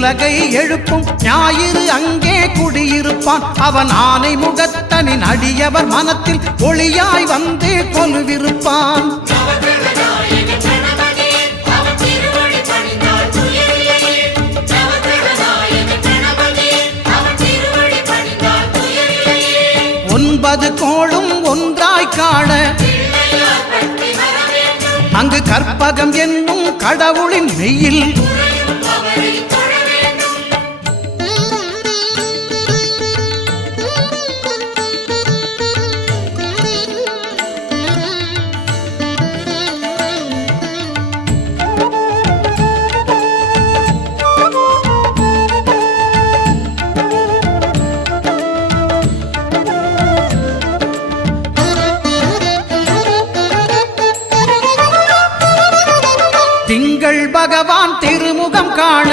உலகை எழுப்பும் ஞாயிறு அங்கே குடியிருப்பான். அவன் ஆனை முகத்தனின் அடியவர் மனத்தில் ஒளியாய் வந்து கொலுவிருப்பான். ஒன்பது கோளும் ஒன்றாய் காண அங்கு கற்பகம் என்னும் கடவுளின் மெய்யில் திங்கள் பகவான் திருமுகம் காண